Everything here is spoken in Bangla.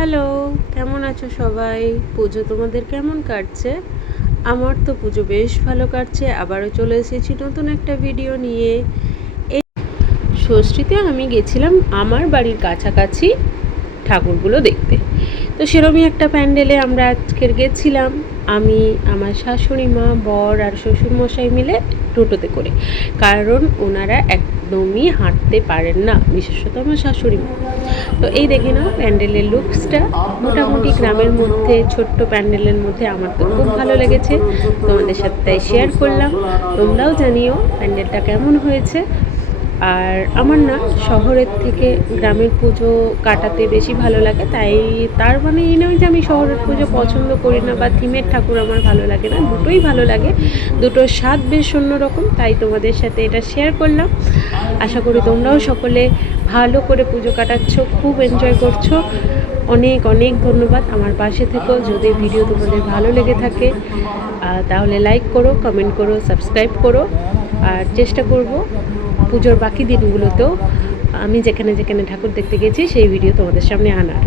হ্যালো, কেমন আছো সবাই? পুজো তোমাদের কেমন কাটছে? আমার তো পুজো বেশ ভালো কাটছে। আবারও চলে এসেছি নতুন একটা ভিডিও নিয়ে। এই ষষ্ঠীতে আমি গেছিলাম আমার বাড়ির কাছাকাছি ঠাকুরগুলো দেখতে। তো সেরকমই একটা প্যান্ডেলে আমরা আজকের গেছিলাম। আমি, আমার শাশুড়ি মা, বর আর শ্বশুরমশাই মিলে টোটোতে করে। কারণ ওনারা একদমই হাঁটতে পারেন না, বিশেষত আমার শাশুড়ি মা। তো এই দেখে নাও প্যান্ডেলের লুকসটা। মোটামুটি গ্রামের মধ্যে ছোট্ট প্যান্ডেলের মধ্যে আমার তো খুব ভালো লেগেছে। তোমাদের সাথে তাই শেয়ার করলাম। তোমরাও জানিও প্যান্ডেলটা কেমন হয়েছে। আর আমার না শহরের থেকে গ্রামের পুজো কাটাতে বেশি ভালো লাগে। তাই তার মানে এই নয় যে আমি শহরের পুজো পছন্দ করি না বা থিমের ঠাকুর আমার ভালো লাগে না, দুটোই ভালো লাগে। দুটোর স্বাদ বেশ অন্যরকম, তাই তোমাদের সাথে এটা শেয়ার করলাম। আশা করি তোমরাও সকলে ভালো করে পুজো কাটাচ্ছ, খুব এনজয় করছো। অনেক অনেক ধন্যবাদ আমার পাশে থেকো। যদি ভিডিও তোমাদের ভালো লেগে থাকে তাহলে লাইক করো, কমেন্ট করো, সাবস্ক্রাইব করো। আর চেষ্টা করব পুজোর বাকি দিনগুলোতেও আমি যেখানে যেখানে ঠাকুর দেখতে গেছি সেই ভিডিও তোমাদের সামনে আনার।